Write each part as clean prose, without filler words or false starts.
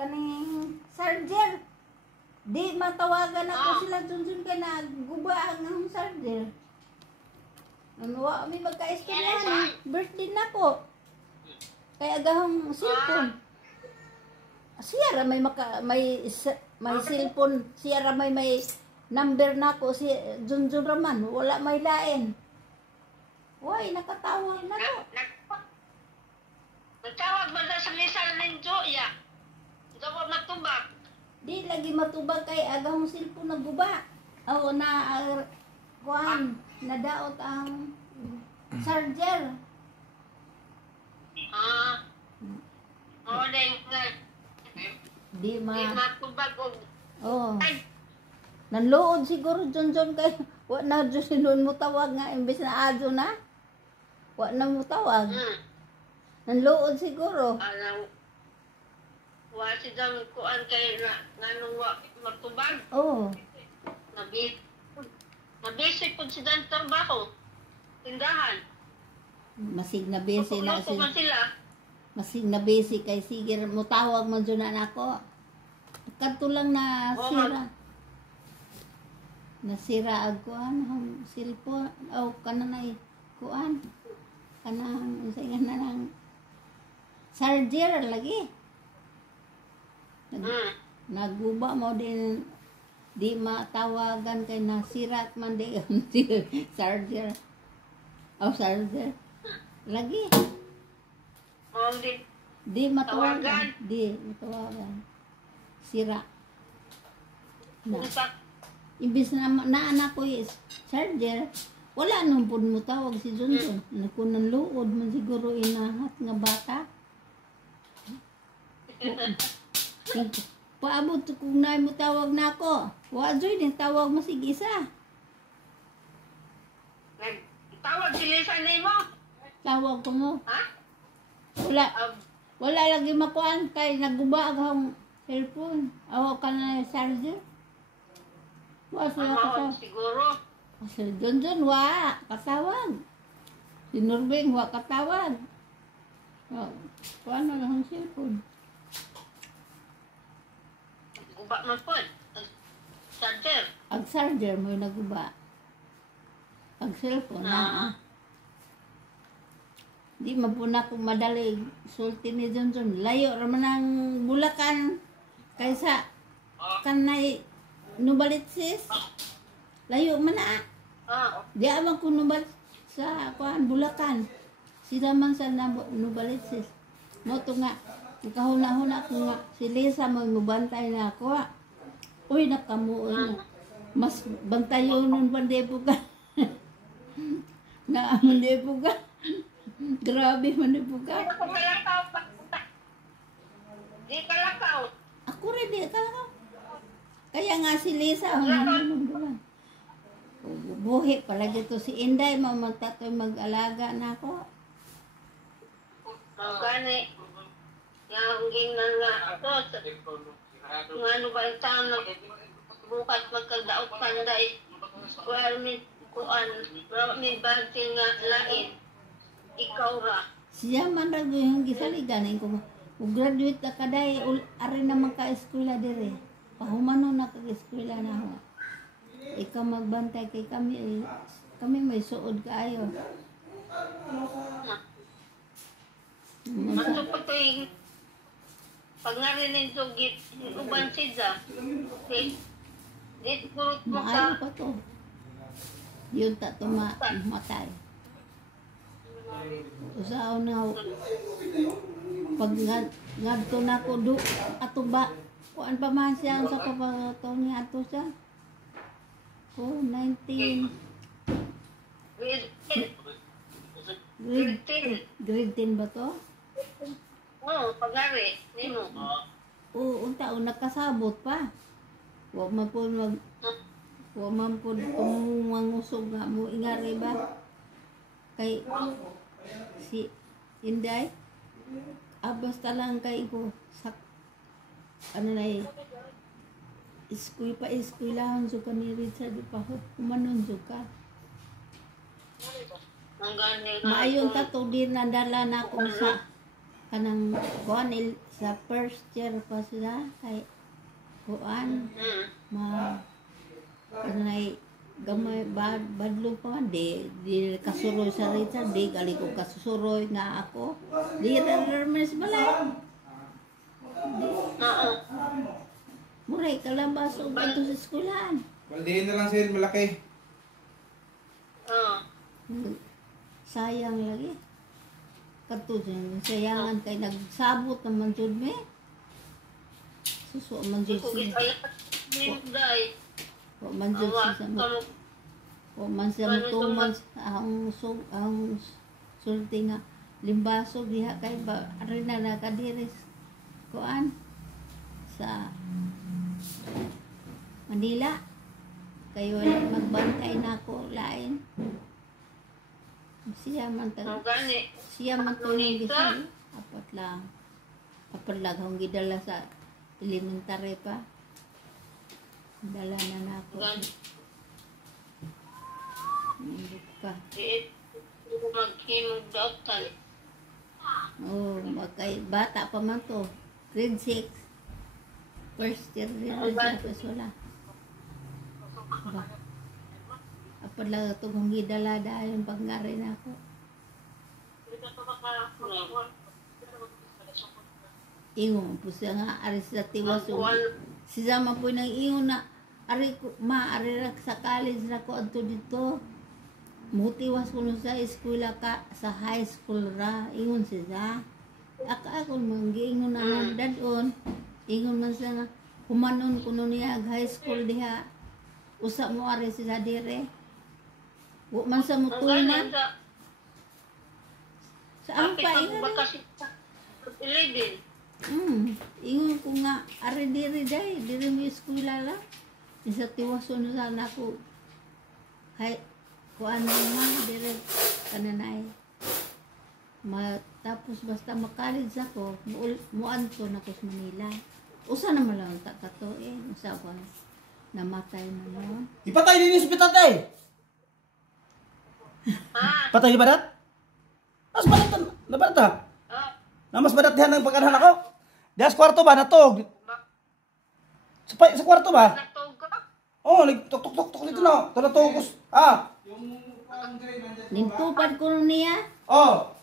kaning charger. Di matawagan ako sila Junjun kay naguba ang charger. Wa mi magka-istoryahan. Birthday na ko. Kaya agahong cellphone. Siya ra may cellphone. Siya ra may number na ko si Junjun Raman. Wala may lain. Why nakatawag na ko. Nagtawag ba na sa misal ninyo? Ya. Dawa matubag. Di lagi matubag kay agahong cellphone naguba. O na kuan nadaot ang charger. Di matubag og. Oh. Nanlood siguro Junjun kay wa na Junjun mo tawag nga imbes na adyo na. Wa na mo tawag. Nanlood siguro. Wa si dang kuan kay nganong wa matubag. Oh. Nabisi po si dang trabaho. Tindahan. Masig na busy na sila. Masig na busy kay sige mo tawag man jud na nako. Kadto lang na sira. Nasira ang kuan ang cellphone o kananay kuan kanang unsa nga nang charger lagi. Naguba mo din di matawagan kay nasira man di charger. Charger. Lagi. Di matawagan. Di matawagan. Sira. Na. Imbis na anak ko is charger, wala nung po mo tawag si Junjun. Nakunan luod man siguro inahat nga bata. Paabot kung na mo tawag na ako. Wajoy din tawag mo sige isa. Tawag sila sa mo? Tawag ko mo. Ha? Wala lagi makuan kay naguba ang cellphone. Awa ka na charger. Wa sila kasawag. Siguro. Si Junjun wa kasawag. Si Nurbing wa katawag. Paano lang ang cellphone? Guba man po. Charger. Ang charger mo yung naguba. Ang cellphone na. Di mapuna kung madali sulti ni Junjun. Layo raman ang Bulacan kaysa kanay Nubalitsis. Layo man na. Di amang kung nubalit sa kuan Bulacan. Sila man sa Nubalitsis. Mo to nga. Kahuna-huna ko nga. Si Lisa magbantay na ako. Uy, nakamuoy na. Mas bantayon nun pandepo ka. Mandepo ka. Grabe mandepo ka. Di kalakaw. Ako rin di kalakaw. Kaya nga si Lisa, buhi palagi to si Inday, mamagtatoy mag-alaga na ako. Gani, yung gingnan nga ako, nga ano ba yung taon na bukas magkadaot panday, kuan, may bagil nga lain, ikaw ra. Siya man rago yung gisaliganin ko, graduate na kaday, ari naman ka-eskwela dire. Pahumano na kag-eskwela na ako. Ikaw magbantay kay kami may suod kaayo. Mato pa ito yung pag narinig ito uban siya. Dit kurot mo ka. Maayo pa to. Yun ta matay. Usaw na pag ngadto na ko do ato ba kuan pa man siya sa kapataw niya ato siya. 19 grade 10 ba to? Oo, pagari nino. Oo, unta nakasabot pa. Wa man po mangusog nga mo ingari ba? Kay si Inday basta lang kay ko sak ano na eskwelahan so ka ni Richard pa kumanon so ka maayon ta to din nadala na ko sa kanang kuan sa first year pa sila kay kuan kanay gamay badlo pa man di kasuroy sa Richard di gali ko kasuroy nga ako di remes balay muray kalabas og adto sa eskwelahan Baldiin na lang sir, malaki. sayang lagi kadto sayangan kay nagsabot naman jud me suso man jud si o man jud si o man sa tuman ang sulti nga limbasog diha kay ba ari na nakadiris kuan sa Manila kay wala magbantay nako lain siya man tuloy gisa apat lang akong gidala sa elementary pa dala na nako ka maghimog doktor. Bata pa man to grade 6 first year rin na siya wala apat lang ito kung gidala dahil panggari na ako ingon po siya nga ari sa tiwas si Zama po nang ingon na ari sa college na ko adto dito mutiwas ko sa eskwela ka sa high school ra ingon siya ako mangingon na dadon ingon man siya nga humanon kuno niya high school diha usa mo ari siya dire wa man sa mutuman sa ang pa ingon ko nga ari dire mo eskwela la isa tiwason sa nako hay kuan man dire kananay matapos basta makalig ako muanto na ko sa Manila usa naman lang kato usa ko namatay na noon Ipatay din yung hospital tay. Patay di badat? Mas badat na badat. Mas badat dihan ang pagkanahan ako. Dias kwarto ba natog? Sa kwarto ba? Oh, nagtok-tok dito na. Talatogos. Nintupad ko niya. Oh.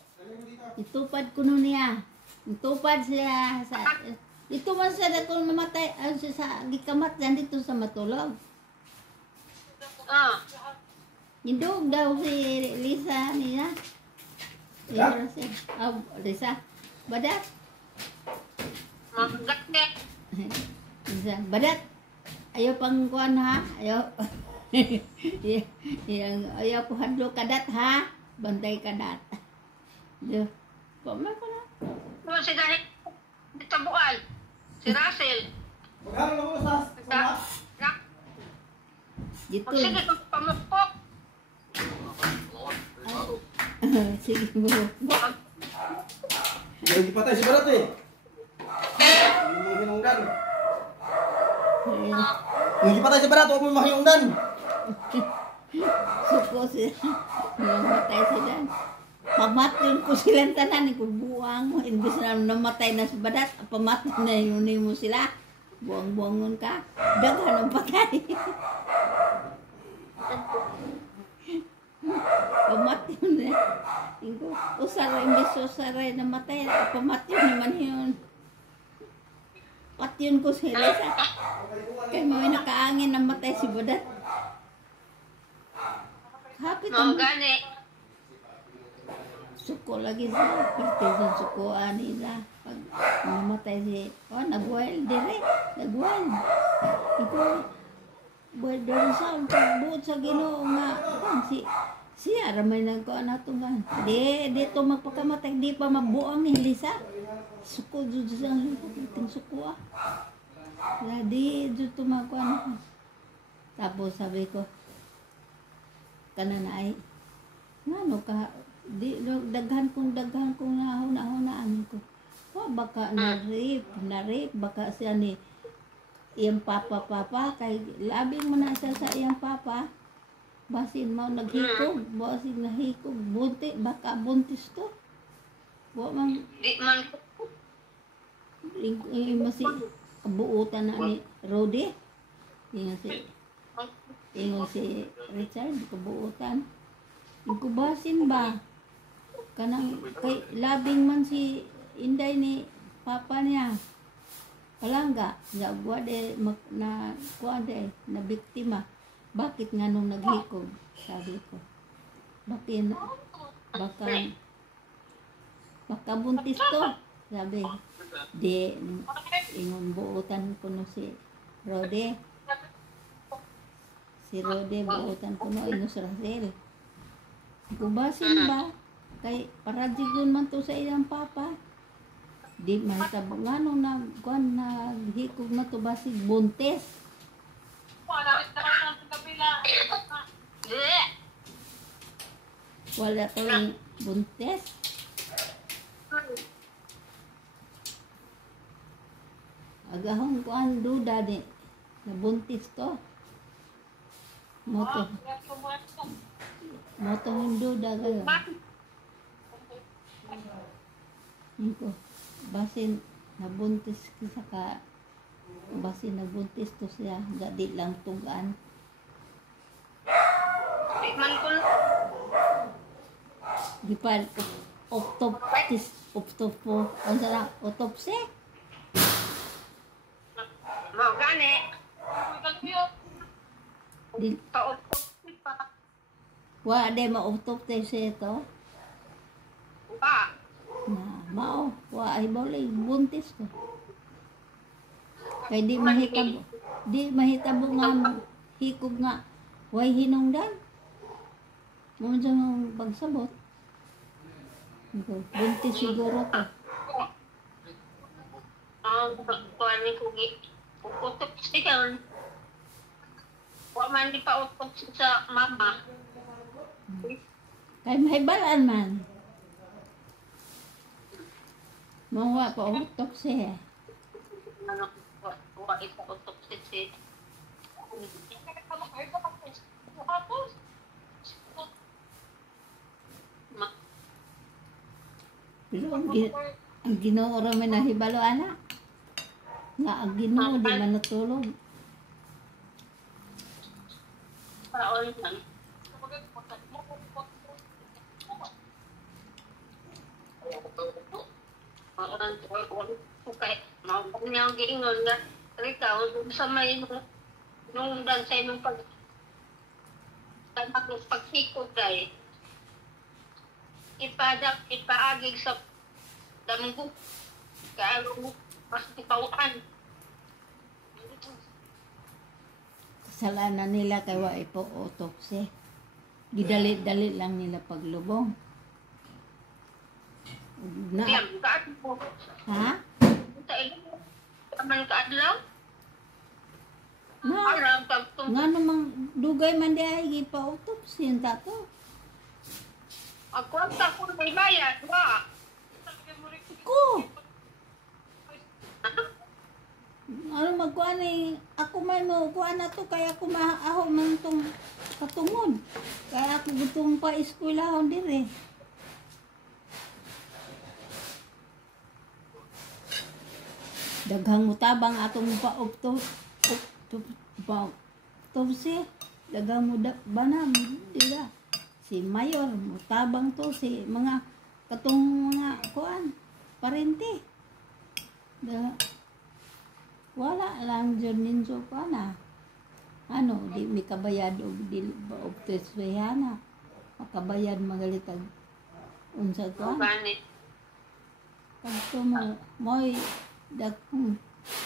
Itupad ko niya. Nintupad siya sa dito man siya dako mamatay sa gikamat yan dito sa matulog. Indog daw si Lisa niya. Lisa. Badat. Lisa. Badat. Ayaw pang kuan ha. Ayaw po hadlo kadat ha. Bantay kadat. Pama ko na. Si Dahil ditabuan. Si Russell. Magkano na mo sa Dito. Sige, pamukpok. Sige mo. Yung ipatay si badat eh. Yung hinungdan. Yung ipatay si badat, huwag mo mahinungdan. Suko siya. Namatay sila. Pamatyon ko silang tanan. Buwang mo. Imbis na namatay na si Badat. Pamatyon na yun mo sila. Buwang-buwangon ka. Daghan ang patay. Pamatyon na. Usaray. Imbis usaray namatay. Pamatyon naman yun. Patyon ko sila sa. Kaya may nakaangin namatay si Badat. Kapit ang gani. suko lagi sa partisan sukoan nila. Pag namatay si, nag-wild dire. Nag-wild. Ito, buwan doon sa buot sa Ginoo nga. Siya ramay nang ko na ito nga. Dito magpakamatay. Di pa mabuang ni Lisa. Suko dito sa ting suko ah. Di dito magkuhan. Tapos sabi ko, kananay, ano ka, daghan kong nahunaan ko. Baka na-rape, baka siya ni iyang papa, kay labing mo na siya sa iyang papa, basin mo naghikog, basin nahikog, baka buntis to. Di man. Masi kabuutan na ni Rodi. Ingon si Richard kabuutan. Ikubasin ba? Kanang kay labing man si Inday ni papa niya. Palangga, gwa de na kuan de na biktima. Bakit nga nung naghikog? Sabi ko. Baka buntis to. Sabi. Di, ingon buutan ko no si Rode. Si Rode buutan ko no ingon si Rosel. Kubasin ba? Kay parajigon man to sa iyang papa. Di mahitabo nga nung naghikog na to basig buntis. Wala to yung buntis. Agahong ko ang duda di nabuntis to. Moto yung duda kayo. Niko, basin nabuntis kisa ka basin nabuntis to siya, gadi lang tugaan. Man kun Di pa ang sarang autopsy. mau gani. Di, Autopsy pa. wa de ma-autopsy ito. Pa. Na, mao, wa ay bawlay, buntis to. Kay di mahitabo nga hikog nga, way hinungdan. Mo dyan pagsabot. Buntis siguro to. Kuan ni kugi. Autopsy kan. Wa man di pa autopsy sa mama. Kay mahibalaan man. Mawa pa autopsy eh. Ano, wa ito autopsy si. Pero ang Ginoo ra man nahibalo ana. Nga ang Ginoo di man natulog. Paon lang. Okay, mau niya giingon nga ikaw sa may nung dan sa imong pagsikod dai ipaagig sa damgo kaaro mas tipawaan. Kasalanan nila kay wa ipo autopsy. Gidalit-dalit lang nila paglubong. Na, Diyan kaad mo. ha? Ta man kaadlaw. Na, Ara pagtung nga namang dugay man di ay gipa-autopsy yung tato. ako ta ko may bayad wa. Ko! Ano magkuhan eh, ako may maukuhan na to, kaya ako maaho man itong katungod. Kaya ako gutong pa eskwelahon din eh. Daghang mutabang atong autopsy. Daghang banam, dila. Si Mayor, mutabang to, si mga katong mga kuan, parente. Wala lang dyan ninyo pa na. Ano, di may kabayad o di ba obteswehana. Makabayad magalitag. Unsa ko. Ganit. Pagto mo, mo'y dakong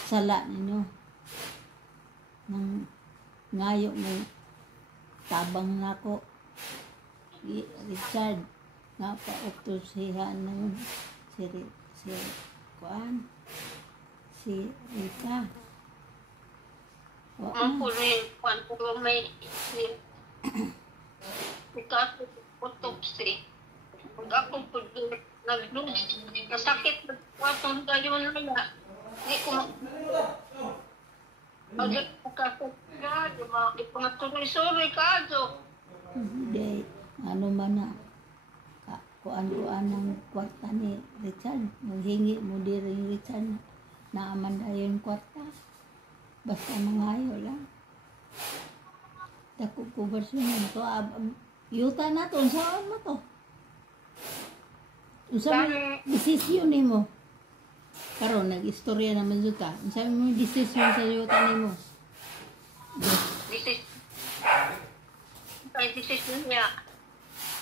sala ninyo. Nang ngayo mo, tabang na ko. Richard, nga pa obteswehan naman. Si kuan. Si Rita. Mampuli kuan ko may ika autopsy. Pag ako po nag-lose, nasakit wa tong dayon na. Di ko Pag ako ka, di ba? Di ko matuloy-suloy ka, Jo. Hindi. Ano man na. Kuan-kuan ng kwarta ni Richard. Maghingi mo din rin Richard. naaman na yung kwarta. Basta mangayo lang. Dako ko version to. Yuta na to. Saan mo to? Unsa mo desisyon nimo? Karon nag-istorya naman juta. Unsa mo desisyon sa yuta nimo? Desisyon niya.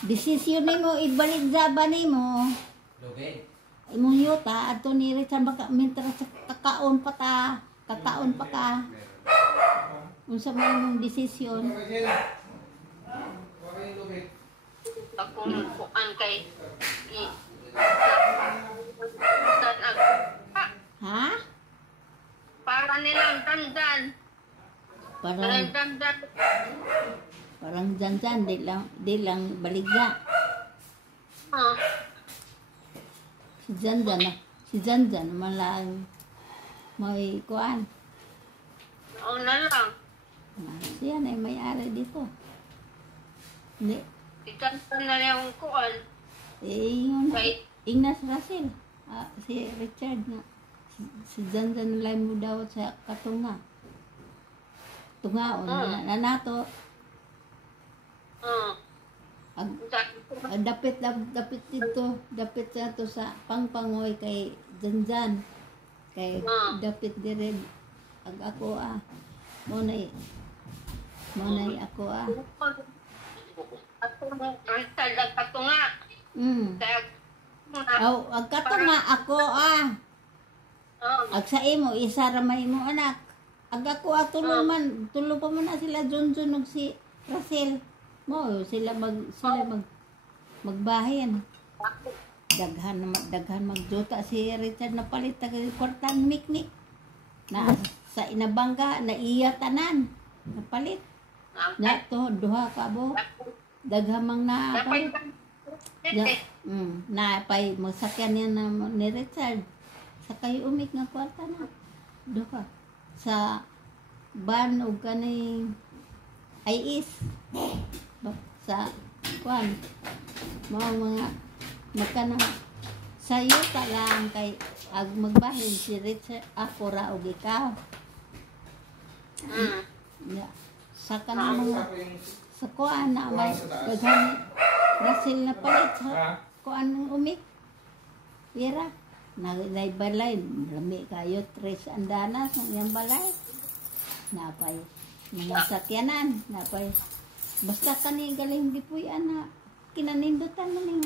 Desisyon nimo ibalik zaba nimo. Imong yuta ato ni Richard baka mintra sa kakaon pa ta. Kakaon pa ka. Unsa mo imong desisyon? Akong kuan kay Ha? para nilang dandan. Parang janjan di lang baligya. Si Janjan naman lang may kuan. Oo na lang. Siya na yung may-ari dito. Hindi. Ikantan na yung kuan. Yun. Kay Ignas Russell. Si Richard na. Si Janjan nalay mo daw sa katunga. Tungaon. Na nato. Dapit dito. Dapit sa to sa pangpangoy kay Janjan. Kay dapit dire ag ako Monay ako Ako mo Richard ang katunga. Ag katunga ako Ag sa imo isa ra may mo anak. Ag ako tulo pa man na sila Junjun ug si Russell. Mo sila magbahin. Daghan magjuta si Richard na palit tag kwartang miknik. Na sa inabangga na iya tanan napalit. Na to duha ka bo. Daghamang na palit. Na pay masakyan niya na ni Richard. Sa kayo umik nga kwarta na. Duha. Sa ban o kaning IS. Sa kwan. Mga magkana sayo ta lang kay ag magbahin si Richard ako ra og ikaw. Sa kanang mga sa kuan na may daghan Russell na palit sa kuan ng umik. Pira na balay lami kayo tres andanas ng iyang balay. Napay mga sakyanan napay basta kani galing gipuy-an na kinanindutan man ning